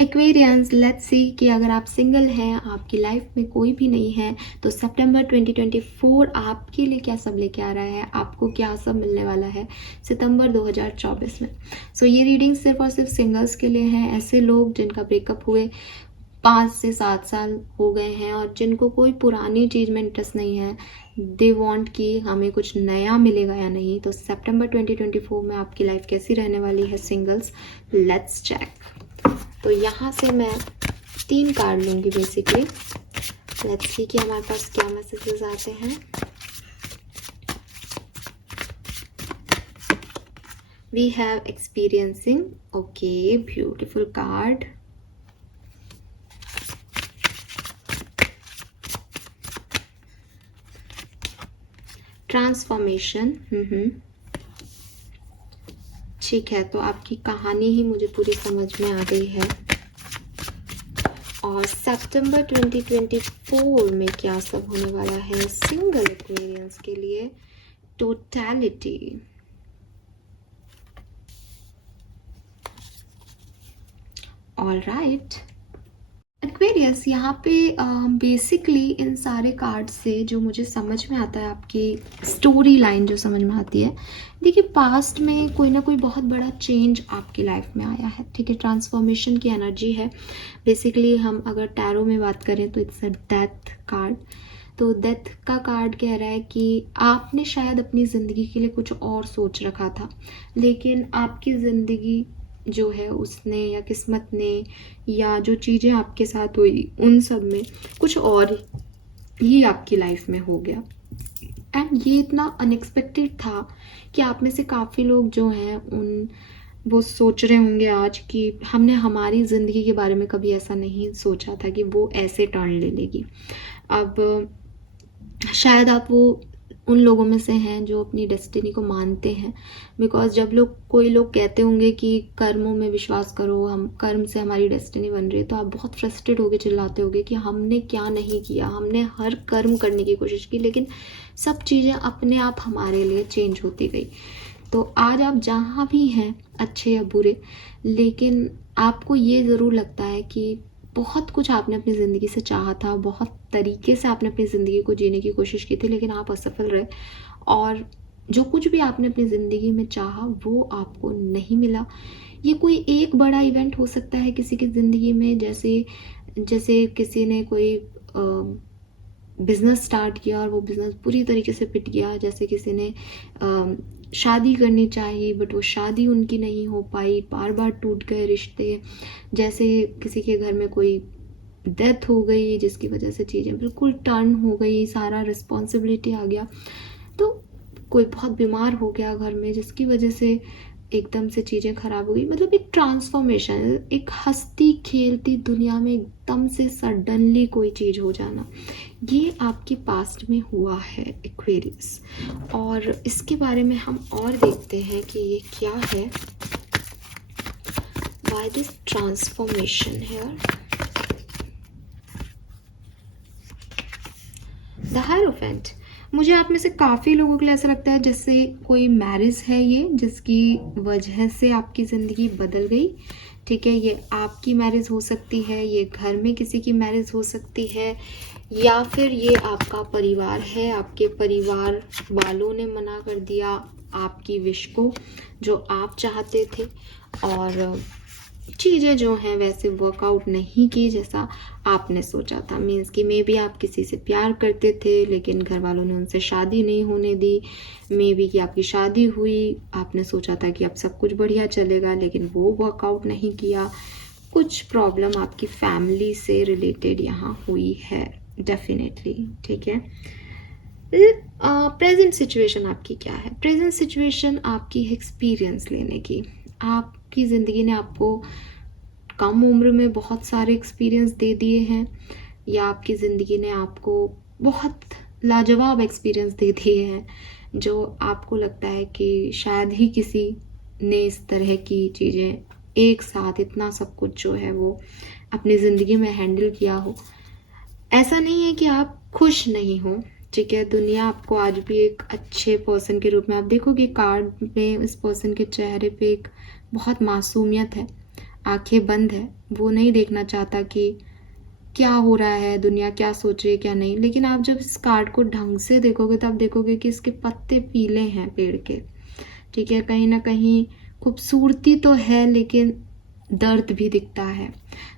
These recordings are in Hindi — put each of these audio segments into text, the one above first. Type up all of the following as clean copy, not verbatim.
एक्वेरियंस, लेट्स सी कि अगर आप सिंगल हैं, आपकी लाइफ में कोई भी नहीं है, तो सितंबर 2024 आपके लिए क्या सब लेके आ रहा है, आपको क्या सब मिलने वाला है सितंबर 2024 में। ये रीडिंग सिर्फ और सिर्फ सिंगल्स के लिए है, ऐसे लोग जिनका ब्रेकअप हुए 5 से 7 साल हो गए हैं और जिनको कोई पुरानी चीज़ में इंटरेस्ट नहीं है, दे वांट कि हमें कुछ नया मिलेगा या नहीं। तो सितंबर 2024 में आपकी लाइफ कैसी रहने वाली है सिंगल्स, लेट्स चेक। तो यहाँ से मैं 3 कार्ड लूँगी बेसिकली। लेट्स सी कि हमारे पास क्या मैसेजेस आते हैं। We have experiencing, okay, beautiful card. Transformation, ठीक है, तो आपकी कहानी ही मुझे पूरी समझ में आ गई है। और सितंबर 2024 में क्या सब होने वाला है सिंगल एक्वेरियंस के लिए, टोटलिटी, ऑलराइट। एक्वेरियस, यहाँ पे बेसिकली इन सारे कार्ड से जो मुझे समझ में आता है, आपकी स्टोरी लाइन जो समझ में आती है, देखिए पास्ट में कोई ना कोई बहुत बड़ा चेंज आपकी लाइफ में आया है, ठीक है, ट्रांसफॉर्मेशन की एनर्जी है। बेसिकली हम अगर टैरो में बात करें तो इट्स अ डेथ कार्ड। तो डेथ का कार्ड कह रहा है कि आपने शायद अपनी ज़िंदगी के लिए कुछ और सोच रखा था, लेकिन आपकी ज़िंदगी जो है उसने या किस्मत ने या जो चीज़ें आपके साथ हुई उन सब में कुछ और ही आपकी लाइफ में हो गया। एंड ये इतना अनएक्सपेक्टेड था कि आप में से काफ़ी लोग जो हैं वो सोच रहे होंगे आज कि हमने हमारी ज़िंदगी के बारे में कभी ऐसा नहीं सोचा था कि वो ऐसे टर्न ले लेगी। अब शायद आप वो उन लोगों में से हैं जो अपनी डेस्टिनी को मानते हैं। बिकॉज जब कोई लोग कहते होंगे कि कर्मों में विश्वास करो, हम कर्म से हमारी डेस्टिनी बन रही है, तो आप बहुत फ्रस्ट्रेट होकर चिल्लाते होगे कि हमने क्या नहीं किया, हमने हर कर्म करने की कोशिश की, लेकिन सब चीज़ें अपने आप हमारे लिए चेंज होती गई। तो आज आप जहाँ भी हैं, अच्छे या बुरे, लेकिन आपको ये ज़रूर लगता है कि बहुत कुछ आपने अपनी ज़िंदगी से चाहा था, बहुत तरीके से आपने अपनी ज़िंदगी को जीने की कोशिश की थी, लेकिन आप असफल रहे। और जो कुछ भी आपने अपनी ज़िंदगी में चाहा वो आपको नहीं मिला। ये कोई एक बड़ा इवेंट हो सकता है किसी की ज़िंदगी में, जैसे किसी ने कोई बिज़नेस स्टार्ट किया और वो बिज़नेस पूरी तरीके से पिट गया। जैसे किसी ने शादी करनी चाहिए बट वो शादी उनकी नहीं हो पाई, बार बार टूट गए रिश्ते। जैसे किसी के घर में कोई डेथ हो गई जिसकी वजह से चीज़ें बिल्कुल टर्न हो गई, सारा रिस्पॉन्सिबिलिटी आ गया। तो कोई बहुत बीमार हो गया घर में जिसकी वजह से एकदम से चीज़ें खराब हो गई। मतलब एक ट्रांसफॉर्मेशन, एक हंसती खेलती दुनिया में एकदम से सडनली कोई चीज़ हो जाना, ये आपके पास्ट में हुआ है एक्वेरियस। और इसके बारे में हम और देखते हैं कि ये क्या है, why this transformation here. The hierophant, मुझे आप में से काफ़ी लोगों के लिए ऐसा लगता है जैसे कोई मैरिज है ये, जिसकी वजह से आपकी ज़िंदगी बदल गई, ठीक है। ये आपकी मैरिज हो सकती है, ये घर में किसी की मैरिज हो सकती है, या फिर ये आपका परिवार है, आपके परिवार वालों ने मना कर दिया आपकी विश को जो आप चाहते थे, और चीज़ें जो हैं वैसे वर्कआउट नहीं की जैसा आपने सोचा था। मीन्स कि मे बी आप किसी से प्यार करते थे लेकिन घर वालों ने उनसे शादी नहीं होने दी। मे बी कि आपकी शादी हुई, आपने सोचा था कि अब सब कुछ बढ़िया चलेगा, लेकिन वो वर्कआउट नहीं किया। कुछ प्रॉब्लम आपकी फैमिली से रिलेटेड यहाँ हुई है डेफिनेटली, ठीक है। प्रेजेंट सिचुएशन आपकी क्या है? प्रेजेंट सिचुएशन आपकी एक्सपीरियंस लेने की, आपकी ज़िंदगी ने आपको कम उम्र में बहुत सारे एक्सपीरियंस दे दिए हैं, या आपकी ज़िंदगी ने आपको बहुत लाजवाब एक्सपीरियंस दे दिए हैं जो आपको लगता है कि शायद ही किसी ने इस तरह की चीज़ें एक साथ इतना सब कुछ जो है वो अपनी ज़िंदगी में हैंडल किया हो। ऐसा नहीं है कि आप खुश नहीं हो, ठीक है। दुनिया आपको आज भी एक अच्छे पर्सन के रूप में, आप देखोगे कार्ड में इस पर्सन के चेहरे पे एक बहुत मासूमियत है। आंखें बंद है, वो नहीं देखना चाहता कि क्या हो रहा है, दुनिया क्या सोच रही है क्या नहीं। लेकिन आप जब इस कार्ड को ढंग से देखोगे तो आप देखोगे कि इसके पत्ते पीले हैं पेड़ के, ठीक है। कहीं ना कहीं खूबसूरती तो है लेकिन दर्द भी दिखता है।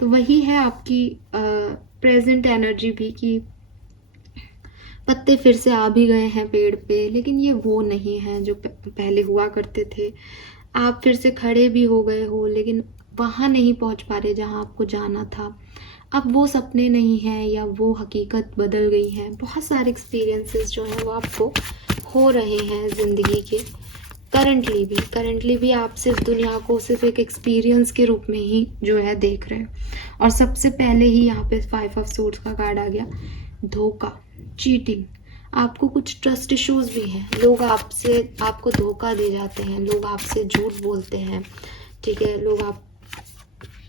तो वही है आपकी प्रेजेंट एनर्जी भी, कि पत्ते फिर से आ भी गए हैं पेड़ पे, लेकिन ये वो नहीं है जो पहले हुआ करते थे। आप फिर से खड़े भी हो गए हो लेकिन वहाँ नहीं पहुँच पा रहे जहाँ आपको जाना था। अब वो सपने नहीं हैं या वो हकीकत बदल गई है। बहुत सारे एक्सपीरियंसेस जो हैं वो आपको हो रहे हैं ज़िंदगी के। करंटली भी आप सिर्फ दुनिया को सिर्फ एक एक्सपीरियंस के रूप में ही जो है देख रहे हैं। और सबसे पहले ही यहाँ पे 5 ऑफ सोर्ड्स का कार्ड आ गया, धोखा, चीटिंग। आपको कुछ ट्रस्ट इश्यूज भी हैं, लोग आपको धोखा दे जाते हैं, लोग आपसे झूठ बोलते हैं, ठीक है।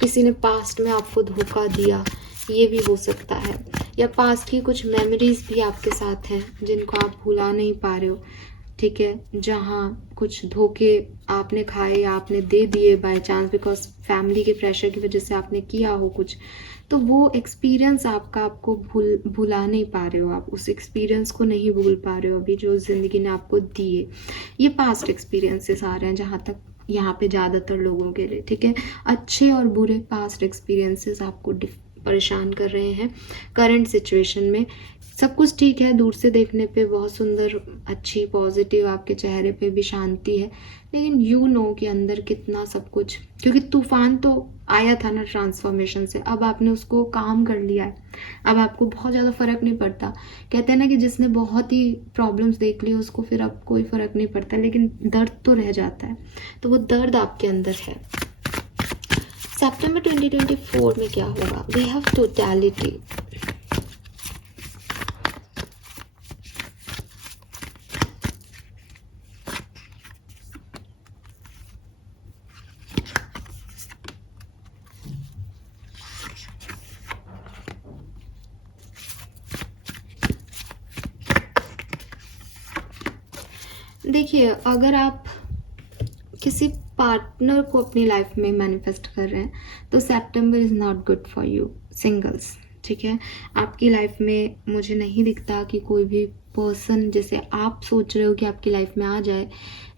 किसी ने पास्ट में आपको धोखा दिया, ये भी हो सकता है। या पास्ट की कुछ मेमोरीज भी आपके साथ हैं जिनको आप भुला नहीं पा रहे हो, ठीक है। जहाँ कुछ धोखे आपने खाए या आपने दे दिए बाय चांस, बिकॉज फैमिली के प्रेशर की वजह से आपने किया हो कुछ, तो वो एक्सपीरियंस आपको भुला नहीं पा रहे हो। आप उस एक्सपीरियंस को नहीं भूल पा रहे हो अभी जो ज़िंदगी ने आपको दिए। ये पास्ट एक्सपीरियंसेस आ रहे हैं जहाँ तक यहाँ पे ज़्यादातर लोगों के लिए, ठीक है। अच्छे और बुरे पास्ट एक्सपीरियंसेस आपको परेशान कर रहे हैं। करंट सिचुएशन में सब कुछ ठीक है, दूर से देखने पे बहुत सुंदर, अच्छी, पॉजिटिव, आपके चेहरे पे भी शांति है, लेकिन यू नो कि अंदर कितना सब कुछ, क्योंकि तूफान तो आया था ना ट्रांसफॉर्मेशन से, अब आपने उसको काम कर लिया है। अब आपको बहुत ज़्यादा फर्क नहीं पड़ता। कहते हैं ना कि जिसने बहुत ही प्रॉब्लम्स देख ली उसको फिर अब कोई फर्क नहीं पड़ता, लेकिन दर्द तो रह जाता है। तो वो दर्द आपके अंदर है। सितंबर 2024 में क्या होगा? We have totality. देखिए, अगर आप किसी पार्टनर को अपनी लाइफ में मैनिफेस्ट कर रहे हैं तो September is not good for you singles, ठीक है। आपकी लाइफ में मुझे नहीं दिखता कि कोई भी पर्सन जैसे आप सोच रहे हो कि आपकी लाइफ में आ जाए,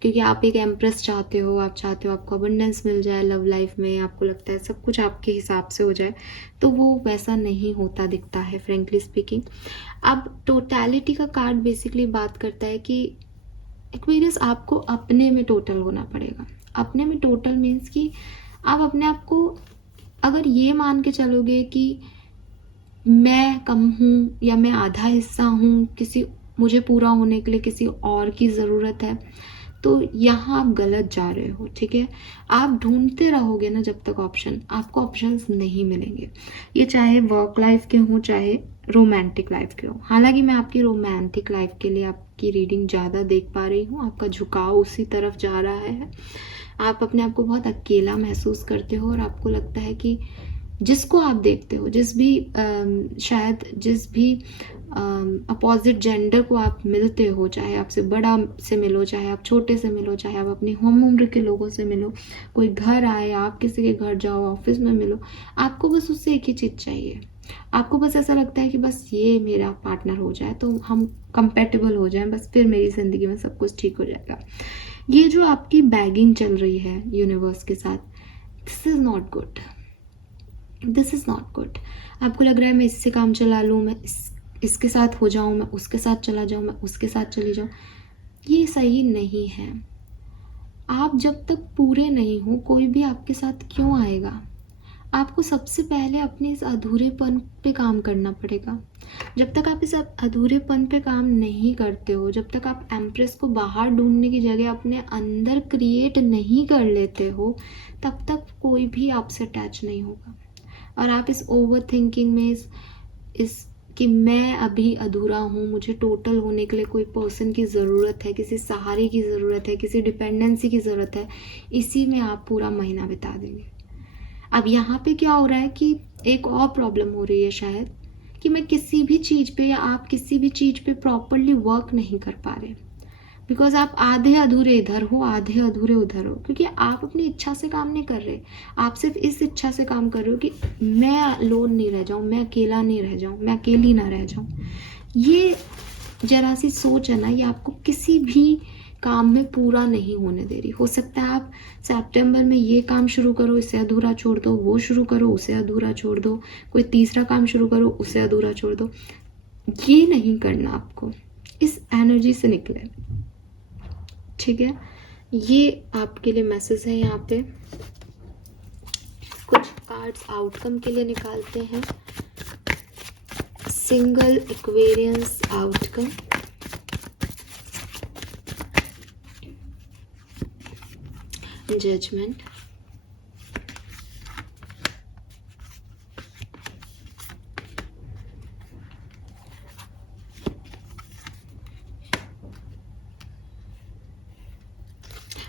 क्योंकि आप एक एम्प्रेस चाहते हो, आप चाहते हो आपको अबंडेंस मिल जाए लव लाइफ में, आपको लगता है सब कुछ आपके हिसाब से हो जाए, तो वो वैसा नहीं होता दिखता है फ्रेंकली स्पीकिंग। अब टोटलिटी का कार्ड बेसिकली बात करता है कि एक्वेरियस आपको अपने में टोटल होना पड़ेगा। अपने में टोटल मीन्स कि आप अपने आप को अगर ये मान के चलोगे कि मैं कम हूँ या मैं आधा हिस्सा हूँ, मुझे पूरा होने के लिए किसी और की ज़रूरत है, तो यहाँ आप गलत जा रहे हो, ठीक है। आप ढूंढते रहोगे ना जब तक ऑप्शन, आपको ऑप्शंस नहीं मिलेंगे। ये चाहे वर्क लाइफ के हों चाहे रोमांटिक लाइफ के हो। हालांकि मैं आपकी रोमांटिक लाइफ के लिए आपकी रीडिंग ज़्यादा देख पा रही हूँ, आपका झुकाव उसी तरफ जा रहा है। आप अपने आप को बहुत अकेला महसूस करते हो और आपको लगता है कि जिसको आप देखते हो, शायद जिस भी अपोजिट जेंडर को आप मिलते हो, चाहे आपसे बड़ा से मिलो, चाहे आप छोटे से मिलो, चाहे आप अपनी हम उम्र के लोगों से मिलो, कोई घर आए, आप किसी के घर जाओ, ऑफिस में मिलो, आपको बस उससे एक ही चीज़ चाहिए। आपको बस ऐसा लगता है कि बस ये मेरा पार्टनर हो जाए तो हम कंपेटेबल हो जाएं, बस फिर मेरी ज़िंदगी में सब कुछ ठीक हो जाएगा। ये जो आपकी बैगिंग चल रही है यूनिवर्स के साथ, this is not good, this is not good. आपको लग रहा है मैं इससे काम चला लूँ, मैं इसके साथ हो जाऊँ, मैं उसके साथ चला जाऊँ, मैं उसके साथ चली जाऊँ, ये सही नहीं है। आप जब तक पूरे नहीं हो कोई भी आपके साथ क्यों आएगा? आपको सबसे पहले अपने इस अधूरेपन पे काम करना पड़ेगा। जब तक आप इस अधूरेपन पे काम नहीं करते हो, जब तक आप एम्प्रेस को बाहर ढूंढने की जगह अपने अंदर क्रिएट नहीं कर लेते हो, तब तक कोई भी आपसे अटैच नहीं होगा। और आप इस ओवर थिंकिंग में इस कि मैं अभी अधूरा हूँ, मुझे टोटल होने के लिए कोई पर्सन की ज़रूरत है, किसी सहारे की ज़रूरत है, किसी डिपेंडेंसी की ज़रूरत है, इसी में आप पूरा महीना बिता देंगे। अब यहाँ पे क्या हो रहा है कि एक और प्रॉब्लम हो रही है शायद, कि मैं किसी भी चीज़ पे या आप किसी भी चीज़ पे प्रॉपरली वर्क नहीं कर पा रहे। बिकॉज आप आधे अधूरे इधर हो, आधे अधूरे उधर हो, क्योंकि आप अपनी इच्छा से काम नहीं कर रहे। आप सिर्फ इस इच्छा से काम कर रहे हो कि मैं लोन नहीं रह जाऊं, मैं अकेला नहीं रह जाऊं, मैं अकेली ना रह जाऊं। ये जरा सी सोच है ना, ये आपको किसी भी काम में पूरा नहीं होने दे रही। हो सकता है आप सितंबर में ये काम शुरू करो, इसे अधूरा छोड़ दो, वो शुरू करो, उसे अधूरा छोड़ दो, कोई तीसरा काम शुरू करो, उसे अधूरा छोड़ दो। ये नहीं करना आपको, इस एनर्जी से निकले, ठीक है। ये आपके लिए मैसेज है। यहाँ पे कुछ कार्ड्स आउटकम के लिए निकालते हैं। सिंगल एक्वेरियंस आउटकम, जजमेंट,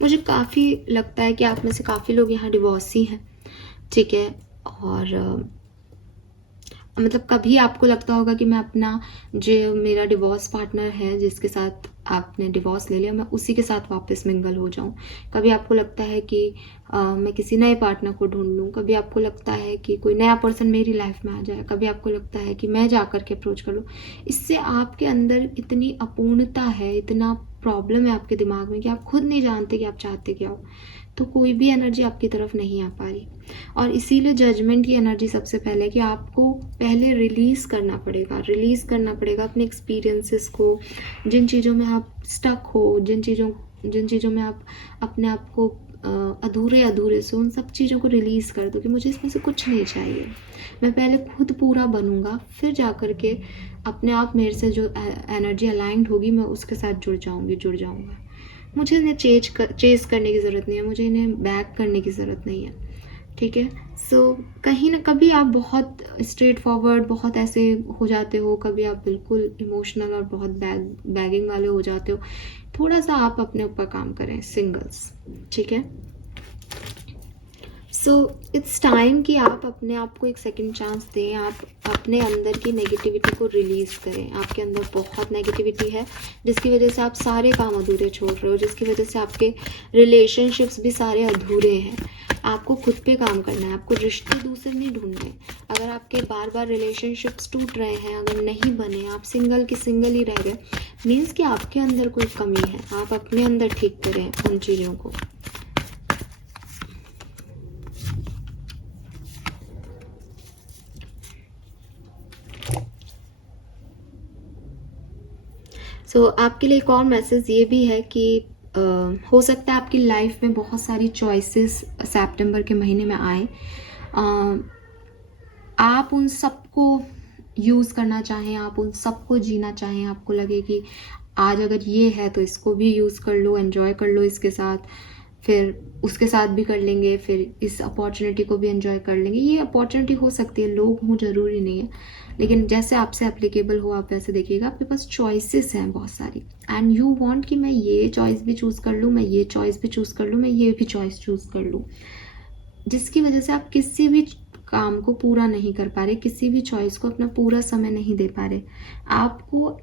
मुझे काफ़ी लगता है कि आप में से काफ़ी लोग यहाँ डिवोर्सी हैं, ठीक है। और मतलब कभी आपको लगता होगा कि मैं अपना जो मेरा डिवोर्स पार्टनर है, जिसके साथ आपने डिवोर्स ले लिया, मैं उसी के साथ वापस मिंगल हो जाऊं। कभी आपको लगता है कि मैं किसी नए पार्टनर को ढूंढ लूं। कभी आपको लगता है कि कोई नया पर्सन मेरी लाइफ में आ जाए। कभी आपको लगता है कि मैं जा कर के अप्रोच कर लूँ। इससे आपके अंदर इतनी अपूर्णता है, इतना प्रॉब्लम है आपके दिमाग में कि आप खुद नहीं जानते कि आप चाहते क्या हो। तो कोई भी एनर्जी आपकी तरफ नहीं आ पा रही, और इसीलिए जजमेंट की एनर्जी सबसे पहले कि आपको पहले रिलीज़ करना पड़ेगा अपने एक्सपीरियंसेस को। जिन चीज़ों में आप स्टक हो, जिन चीज़ों में आप अपने आप को अधूरे से, उन सब चीज़ों को रिलीज़ कर दो कि मुझे इसमें से कुछ नहीं चाहिए। मैं पहले खुद पूरा बनूंगा, फिर जा कर के अपने आप मेरे से जो एनर्जी अलाइंड होगी, मैं उसके साथ जुड़ जाऊंगा। मुझे इन्हें चेस करने की ज़रूरत नहीं है, मुझे इन्हें बैक करने की ज़रूरत नहीं है, ठीक है। सो कहीं ना कभी आप बहुत स्ट्रेट फॉरवर्ड, बहुत ऐसे हो जाते हो, कभी आप बिल्कुल इमोशनल और बहुत बैगिंग वाले हो जाते हो। थोड़ा सा आप अपने ऊपर काम करें सिंगल्स, ठीक है। सो इट्स टाइम कि आप अपने आप को एक सेकंड चांस दें। आप अपने अंदर की नेगेटिविटी को रिलीज़ करें। आपके अंदर बहुत नेगेटिविटी है, जिसकी वजह से आप सारे काम अधूरे छोड़ रहे हो, जिसकी वजह से आपके रिलेशनशिप्स भी सारे अधूरे हैं। आपको खुद पे काम करना है, आपको रिश्ते दूसरे नहीं ढूंढने। अगर आपके बार बार रिलेशनशिप्स टूट रहे हैं, अगर नहीं बने, आप सिंगल की सिंगल ही रह गए, मीन्स कि आपके अंदर कोई कमी है। आप अपने अंदर ठीक करें उन चीज़ों को। सो आपके लिए एक और मैसेज ये भी है कि हो सकता है आपकी लाइफ में बहुत सारी चॉइसेस सितंबर के महीने में आए। आप उन सबको यूज़ करना चाहें, आप उन सबको जीना चाहें। आपको लगे कि आज अगर ये है तो इसको भी यूज़ कर लो, एंजॉय कर लो इसके साथ, फिर उसके साथ भी कर लेंगे, फिर इस अपॉर्चुनिटी को भी एंजॉय कर लेंगे। ये अपॉर्चुनिटी हो सकती है, लोग हों ज़रूरी नहीं है, लेकिन जैसे आपसे एप्लीकेबल हो आप वैसे देखिएगा। आपके पास चॉइसेस हैं बहुत सारी, एंड यू वांट कि मैं ये चॉइस भी चूज़ कर लूँ, मैं ये चॉइस भी चूज़ कर लूँ, मैं ये भी चॉइस चूज़ कर लूँ, जिसकी वजह से आप किसी भी काम को पूरा नहीं कर पा रहे, किसी भी चॉइस को अपना पूरा समय नहीं दे पा रहे। आपको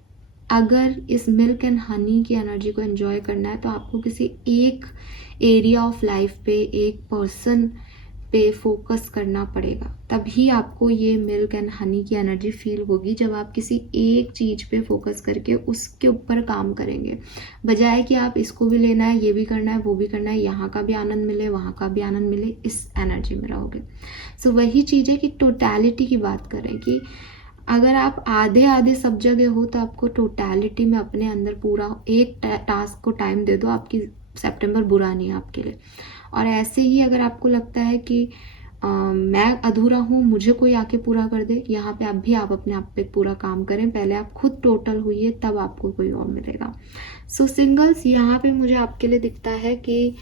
अगर इस मिल्क एंड हनी की एनर्जी को एंजॉय करना है, तो आपको किसी एक एरिया ऑफ लाइफ पे, एक पर्सन पे फोकस करना पड़ेगा। तभी आपको ये मिल्क एंड हनी की एनर्जी फील होगी, जब आप किसी एक चीज़ पे फोकस करके उसके ऊपर काम करेंगे, बजाय कि आप इसको भी लेना है, ये भी करना है, वो भी करना है, यहाँ का भी आनंद मिले, वहाँ का भी आनंद मिले, इस एनर्जी में रहोगे। सो वही चीज़ है कि टोटैलिटी की बात करें कि अगर आप आधे आधे सब जगह हो, तो आपको टोटैलिटी में अपने अंदर पूरा एक टास्क को टाइम दे दो। आपकी सितंबर बुरा नहीं है आपके लिए। और ऐसे ही अगर आपको लगता है कि मैं अधूरा हूँ, मुझे कोई आके पूरा कर दे, यहाँ पे आप अपने आप पे पूरा काम करें। पहले आप खुद टोटल हुई, तब आपको कोई और मिलेगा। सो सिंगल्स, यहाँ पे मुझे आपके लिए दिखता है कि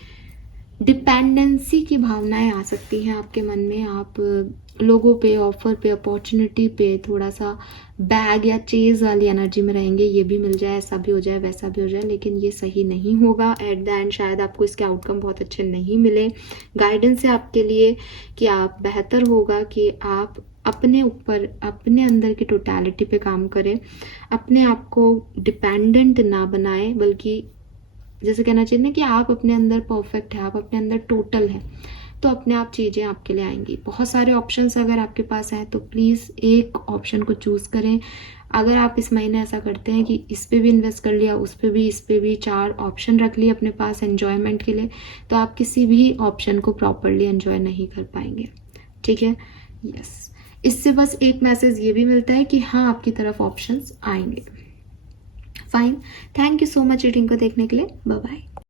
डिपेंडेंसी की भावनाएं आ सकती हैं आपके मन में। आप लोगों पे, ऑफर पे, अपॉर्चुनिटी पे थोड़ा सा बैग या चेज वाली एनर्जी में रहेंगे। ये भी मिल जाए, ऐसा भी हो जाए, वैसा भी हो जाए, लेकिन ये सही नहीं होगा। एट द एंड शायद आपको इसके आउटकम बहुत अच्छे नहीं मिले। गाइडेंस है आपके लिए कि आप बेहतर होगा कि आप अपने ऊपर, अपने अंदर की टोटैलिटी पे काम करें, अपने आप को डिपेंडेंट ना बनाएं, बल्कि जैसे कहना चाहिए ना कि आप अपने अंदर परफेक्ट है, आप अपने अंदर टोटल है, तो अपने आप चीज़ें आपके लिए आएंगी। बहुत सारे ऑप्शंस अगर आपके पास हैं तो प्लीज़ एक ऑप्शन को चूज़ करें। अगर आप इस महीने ऐसा करते हैं कि इस पे भी इन्वेस्ट कर लिया, उस पे भी, इस पे भी, 4 ऑप्शन रख लिए अपने पास एन्जॉयमेंट के लिए, तो आप किसी भी ऑप्शन को प्रॉपरली एन्जॉय नहीं कर पाएंगे। ठीक है? यस। इससे बस एक मैसेज ये भी मिलता है कि हाँ, आपकी तरफ ऑप्शंस आएंगे। Fine. Thank you so much reading को देखने के लिए। Bye bye.